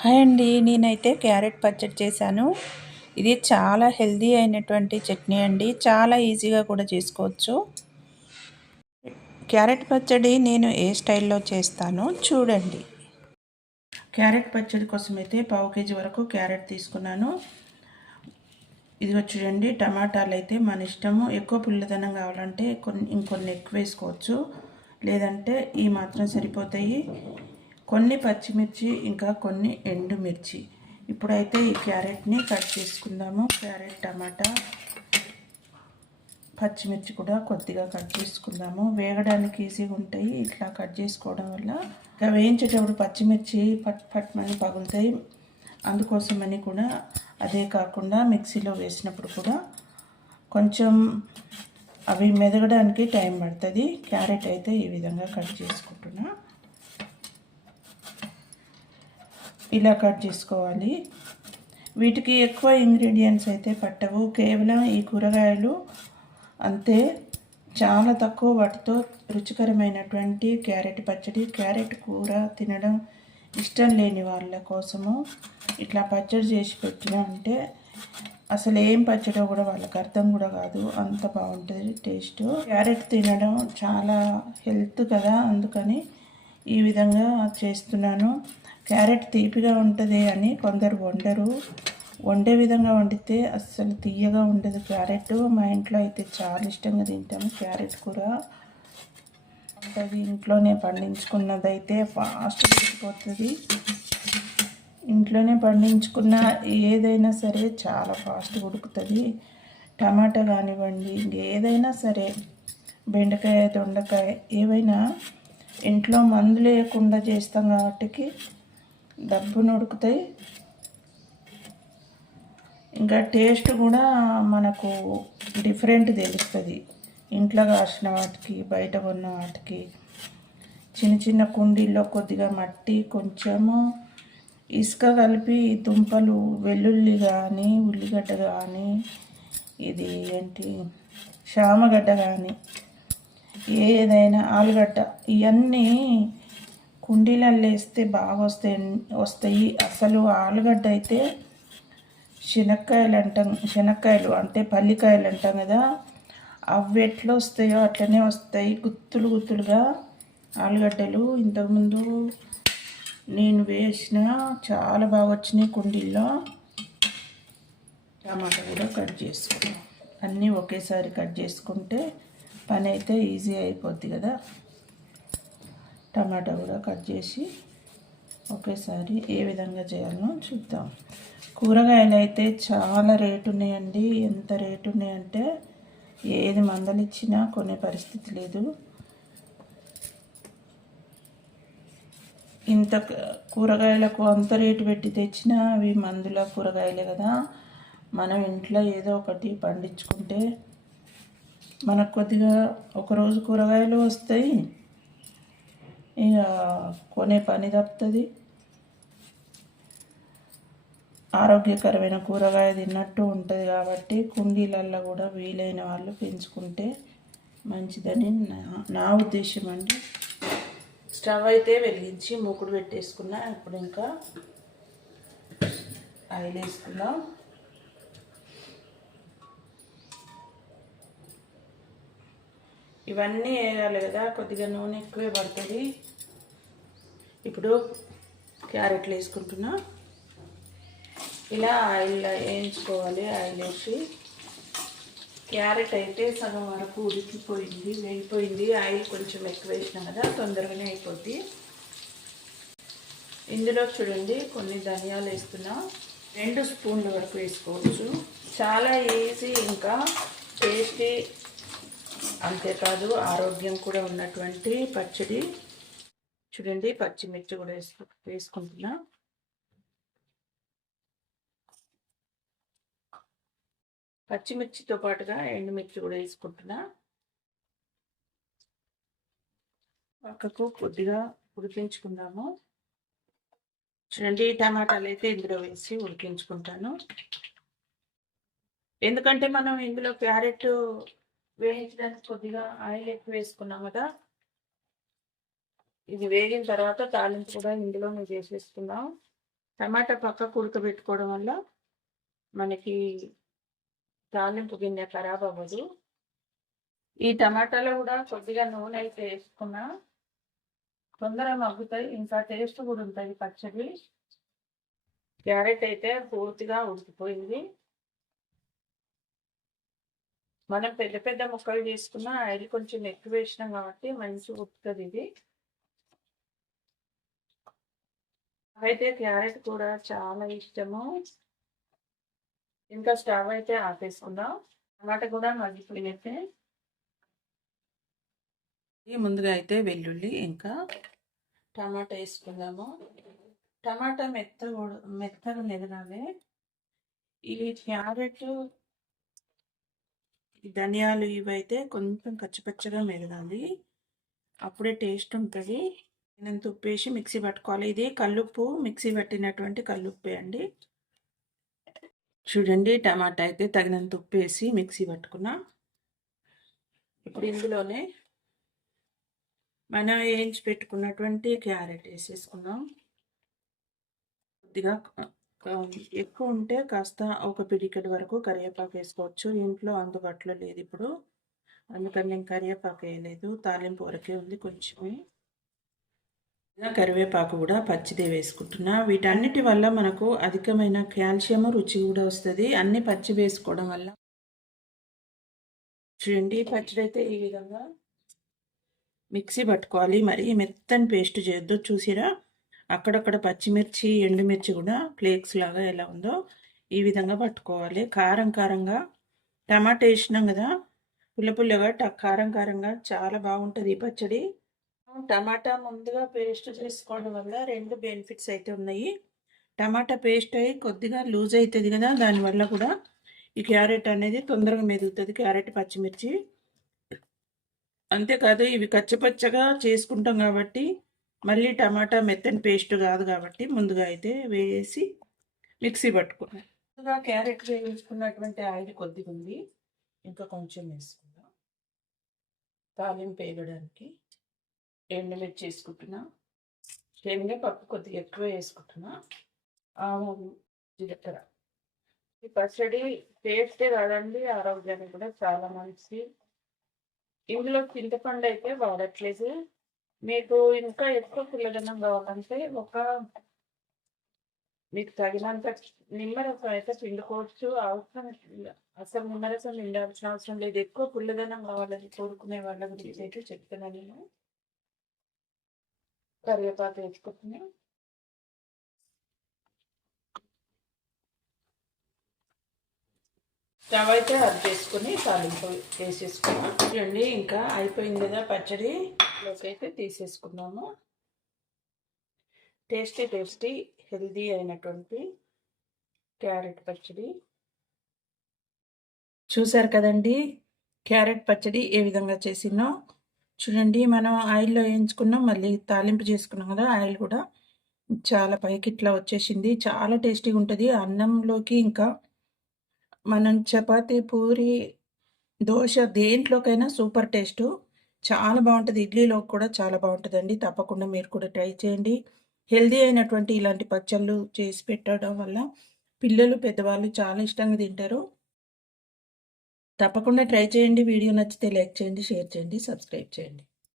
Hi అండి నేనైతే carrot పచ్చడి చేశాను. ఇది చాలా హెల్దీ అయినటువంటి చట్నీ అండి. చాలా ఈజీగా కూడా చేసుకోవచ్చు. క్యారెట్ పచ్చడి నేను ఏ స్టైల్లో చేస్తానో చూడండి. క్యారెట్ పచ్చడి కోసం అయితే పావు కేజీ వరకు క్యారెట్ తీసుకున్నాను. ఇదిగో చూడండి టమాటాలు అయితే మన ఇష్టము. ఎక్కువ పుల్లదనం కావాలంటే కొన్ని ఇంకొన్ని ఎక్కువ వేసుకోవచ్చు. లేదంటే ఈ మాత్రం సరిపోతాయి. కొన్ని పచ్చిమిర్చి ఇంకా కొన్ని ఎండుమిర్చి. ఇప్పుడైతే ఈ క్యారెట్ని కట్ చేసుకుందాము. క్యారెట్ టమాటా పచ్చిమిర్చి కూడా కొద్దిగా కట్ చేసుకుందాము. వేగడానికి ఈజీగా ఉంటాయి. ఇట్లా కట్ చేసుకోవడం వల్ల ఇంకా వేయించేటప్పుడు పచ్చిమిర్చి పట్ పట్మని పగులుతాయి. అందుకోసమని కూడా అదే కాకుండా మిక్సీలో వేసినప్పుడు కూడా కొంచెం అవి మెదగడానికి టైం పడుతుంది. క్యారెట్ అయితే ఈ విధంగా కట్ చేసుకుంటున్నా. ఇలా కట్ చేసుకోవాలి. వీటికి ఎక్కువ ఇంగ్రీడియంట్స్ అయితే పట్టవు. కేవలం ఈ కూరగాయలు అంతే. చాలా తక్కువ వాటితో రుచికరమైనటువంటి క్యారెట్ పచ్చడి క్యారెట్ కూర తినడం ఇష్టం లేని వాళ్ళ కోసము ఇట్లా పచ్చడి చేసి పెట్టినా అంటే అసలు ఏం పచ్చడో కూడా వాళ్ళకి అర్థం కూడా కాదు. అంత బాగుంటుంది టేస్ట్. క్యారెట్ తినడం చాలా హెల్త్ కదా అందుకని ఈ విధంగా చేస్తున్నాను. క్యారెట్ తీపిగా ఉంటుంది అని కొందరు వండరు. వండే విధంగా వండితే అస్సలు తీయగా ఉండదు క్యారెట్. మా ఇంట్లో అయితే చాలా ఇష్టంగా తింటాము క్యారెట్ కూర. ఉంటుంది ఇంట్లోనే పండించుకున్నదైతే ఫాస్ట్ ఉడికిపోతుంది ఇంట్లోనే పండించుకున్న ఏదైనా సరే చాలా ఫాస్ట్ ఉడుకుతుంది. టమాటా కానివ్వండి ఏదైనా సరే బెండకాయ దొండకాయ ఏవైనా ఇంట్లో మందు లేకుండా చేస్తాం కాబట్టి డబ్బును ఉడుకుతాయి ఇంకా టేస్ట్ కూడా మనకు డిఫరెంట్ తెలుస్తుంది. ఇంట్లో కాసిన వాటికి బయట కొన్న వాటికి. చిన్న చిన్న కుండీల్లో కొద్దిగా మట్టి కొంచెము ఇసుక కలిపి దుంపలు వెల్లుల్లి కానీ ఉల్లిగడ్డ కానీ ఇది ఏంటి? శామగడ్డ కానీ ఏదైనా ఆలుగడ్డ ఇవన్నీ కుండీలలో వేస్తే బాగా వస్తాయి. వస్తాయి అసలు ఆలుగడ్డ అయితే శనక్కాయలు అంటాం శనక్కాయలు అంటే పల్లికాయలు అంటాం కదా అవి ఎట్లా వస్తాయో అట్లనే వస్తాయి. గుత్తులు గుత్తులుగా ఆలుగడ్డలు. ఇంతకుముందు నేను వేసిన చాలా బాగా వచ్చినాయి కుండీల్లో. టమాటా కూడా కట్ చేసుకున్నాం. అన్నీ ఒకేసారి కట్ చేసుకుంటే పని అయితే ఈజీ అయిపోద్ది కదా. టమాటా కూడా కట్ చేసి ఒకేసారి ఏ విధంగా చేయాలో చూద్దాం. కూరగాయలు అయితే చాలా రేటు ఉన్నాయండి. ఎంత రేటు ఉన్నాయంటే ఏది మందలిచ్చినా కొనే పరిస్థితి లేదు. ఇంత కూరగాయలకు అంత రేటు పెట్టి తెచ్చినా అవి మందుల కూరగాయలే కదా. మనం ఇంట్లో ఏదో ఒకటి పండించుకుంటే మనకు కొద్దిగా ఒకరోజు కూరగాయలు వస్తాయి. ఇక కొనే పని తప్పుతుంది. ఆరోగ్యకరమైన కూరగాయ తిన్నట్టు ఉంటుంది కాబట్టి కుండీలల్లో కూడా వీలైన వాళ్ళు పెంచుకుంటే మంచిదని నా నా ఉద్దేశం అండి. స్టవ్ అయితే వెలిగించి మూకుడు పెట్టేసుకున్నా ఇప్పుడు ఇంకా ఆయిల్ వేసుకుందాం ఇవన్నీ వేయాలి కదా కొద్దిగా నూనె ఎక్కువే పడుతుంది. ఇప్పుడు క్యారెట్లు వేసుకుంటున్నా. ఇలా ఆయిల్ వేయించుకోవాలి ఆయిల్ వేసి. క్యారెట్ అయితే సగం వరకు ఉడికిపోయింది వేగిపోయింది. ఆయిల్ కొంచెం ఎక్కువ వేసినా కదా తొందరగానే అయిపోద్ది. ఇందులో చూడండి కొన్ని ధనియాలు వేస్తున్నా. రెండు స్పూన్ల వరకు వేసుకోవచ్చు. చాలా ఈజీ ఇంకా. టేస్టీ అంతేకాదు ఆరోగ్యం కూడా ఉన్నటువంటి పచ్చడి. చూడండి పచ్చిమిర్చి కూడా వేసుకు వేసుకుంటున్నా. పచ్చిమిర్చితో పాటుగా ఎండుమిర్చి కూడా వేసుకుంటున్నా. పక్కకు కొద్దిగా ఉడికించుకుందాము. చూడండి టమాటాలు అయితే ఇందులో వేసి ఉడికించుకుంటాను. ఎందుకంటే మనం ఇందులో క్యారెట్ వేయించడానికి కొద్దిగా ఆయిల్ ఎక్కువ వేసుకున్నాం కదా. ఇది వేగిన తర్వాత తాలింపు కూడా ఇందులో మేము వేసేసుకుందాం టమాటా పక్కకు ఉడకబెట్టుకోవడం వల్ల మనకి తాలింపు గిన్నె ఖరాబ్ అవ్వదు. ఈ టమాటాలో కూడా కొద్దిగా నూనె అయితే వేసుకున్నా తొందరగా మగ్గుతాయి. ఇంకా టేస్ట్ కూడా ఉంటుంది పచ్చడి. క్యారెట్ అయితే పూర్తిగా ఉడికిపోయింది. మనం పెద్ద పెద్ద ముక్కలు చేసుకున్న ఆయిల్ కొంచెం ఎక్కువ వేసినాం కాబట్టి మంచి ఉప్పుతుంది ఇది. అయితే క్యారెట్ కూడా చాలా ఇష్టము. ఇంకా స్టవ్ అయితే ఆపేసుకుందాం. టమాటా కూడా మగ్గిపోయినట్టే. ముందుగా అయితే వెల్లుల్లి ఇంకా టమాటా వేసుకుందాము. టమాటా మెత్త మెత్తగా మెదగాలి. ఈ క్యారెట్ ధనియాలు ఇవైతే కొంచెం కచ్చిపచ్చగా మెరగాలి. అప్పుడే టేస్ట్ ఉంటుంది. నేను ఉప్పేసి మిక్సీ పట్టుకోవాలి. ఇది కల్లుప్పు మిక్సీ పట్టినటువంటి కల్లుప్పే అండి. చూడండి టమాటా అయితే తగినంత ఉప్పు వేసి మిక్సీ పట్టుకున్నా. ఇప్పుడు ఇందులోనే మనం వేయించి పెట్టుకున్నటువంటి క్యారెట్ వేసేసుకున్నాం కొద్దిగా ఎక్కువ ఉంటే కాస్త ఒక పిడికెడు వరకు కరివేపాకు వేసుకోవచ్చు. ఇంట్లో అందుబాటులో లేదు ఇప్పుడు. అందుకని నేను కరివేపాకు వేయలేదు. తాలింపు వరకే ఉంది కొంచెమే. కరివేపాకు కూడా పచ్చిదే వేసుకుంటున్నా. వీటన్నిటి వల్ల మనకు అధికమైన కాల్షియం రుచి కూడా వస్తుంది. అన్ని పచ్చి వేసుకోవడం వల్ల చూడండి పచ్చడి అయితే ఈ విధంగా మిక్సీ పట్టుకోవాలి. మరి మెత్తని పేస్ట్ చేయొద్దు. చూసిరా? అక్కడక్కడ పచ్చిమిర్చి ఎండుమిర్చి కూడా ఫ్లేక్స్ లాగా ఎలా ఉందో ఈ విధంగా పట్టుకోవాలి. కారం కారంగా టమాటా వేసినాం కదా పుల్ల పుల్లగా కారం కారంగా చాలా బాగుంటుంది ఈ పచ్చడి. టమాటా ముందుగా పేస్ట్ చేసుకోవడం వల్ల రెండు బెనిఫిట్స్ అయితే ఉన్నాయి. టమాటా పేస్ట్ అయ్యి కొద్దిగా లూజ్ అవుతుంది కదా దానివల్ల కూడా ఈ క్యారెట్ అనేది తొందరగా మెదుగుతుంది క్యారెట్ పచ్చిమిర్చి. అంతేకాదు ఇవి కచ్చపచ్చగా చేసుకుంటాం కాబట్టి మళ్ళీ టమాటా మెత్తని పేస్ట్ కాదు కాబట్టి ముందుగా అయితే వేసి మిక్సీ పట్టుకున్నాను. ముందుగా క్యారెట్ వేయించుకున్నటువంటి ఆయిల్ కొద్దిగా ఉంది. ఇంకా కొంచెం వేసుకుందాం. తాలింపు వేయడానికి ఎండుమిర్చి వేసుకుంటున్నా. పప్పు కొద్దిగా ఎక్కువ వేసుకుంటున్నా. ఆవాలు జీలకర్ర. ఈ పచ్చడి టేస్టే కాదండి. ఆరోగ్యానికి కూడా చాలా మంచిది. ఇందులో చింతపండు అయితే వాడట్లేదు. మీకు ఇంకా ఎక్కువ పుల్లదనం కావాలంటే ఒక మీకు తగినంత నిమ్మరసం అయితే పిండుకోవచ్చు. అవసరం అసలు నిమ్మరసం నిండాల్సిన అవసరం లేదు. ఎక్కువ పుల్లదనం కావాలని కోరుకునే వాళ్ళ గురించి అయితే చెప్తున్నాను నేను. కరివేపాకు వేసుకుంటున్నాను స్టవ్ అయితే అది చేసుకుని తాలింపు వేసేసుకున్నాం. చూడండి ఇంకా అయిపోయింది కదా పచ్చడి. అయితే తీసేసుకున్నాము. టేస్టీ టేస్టీ హెల్దీ అయినటువంటి క్యారెట్ పచ్చడి. చూసారు కదండి క్యారెట్ పచ్చడి ఏ విధంగా చేసినో చూడండి మనం ఆయిల్లో వేయించుకున్నాం మళ్ళీ తాలింపు చేసుకున్నాం కదా ఆయిల్ కూడా. చాలా పైకి ఇట్లా వచ్చేసింది. చాలా టేస్టీగా ఉంటుంది. అన్నంలోకి ఇంకా మనం చపాతి పూరి దోశ దేంట్లోకైనా సూపర్ టేస్టు. చాలా బాగుంటుంది. ఇడ్లీలో కూడా చాలా బాగుంటుందండి. తప్పకుండా మీరు కూడా ట్రై చేయండి. హెల్దీ అయినటువంటి ఇలాంటి పచ్చళ్ళు చేసి పెట్టడం వల్ల పిల్లలు పెద్దవాళ్ళు చాలా ఇష్టంగా తింటారు. తప్పకుండా ట్రై చేయండి. వీడియో నచ్చితే లైక్ చేయండి షేర్ చేయండి సబ్స్క్రైబ్ చేయండి.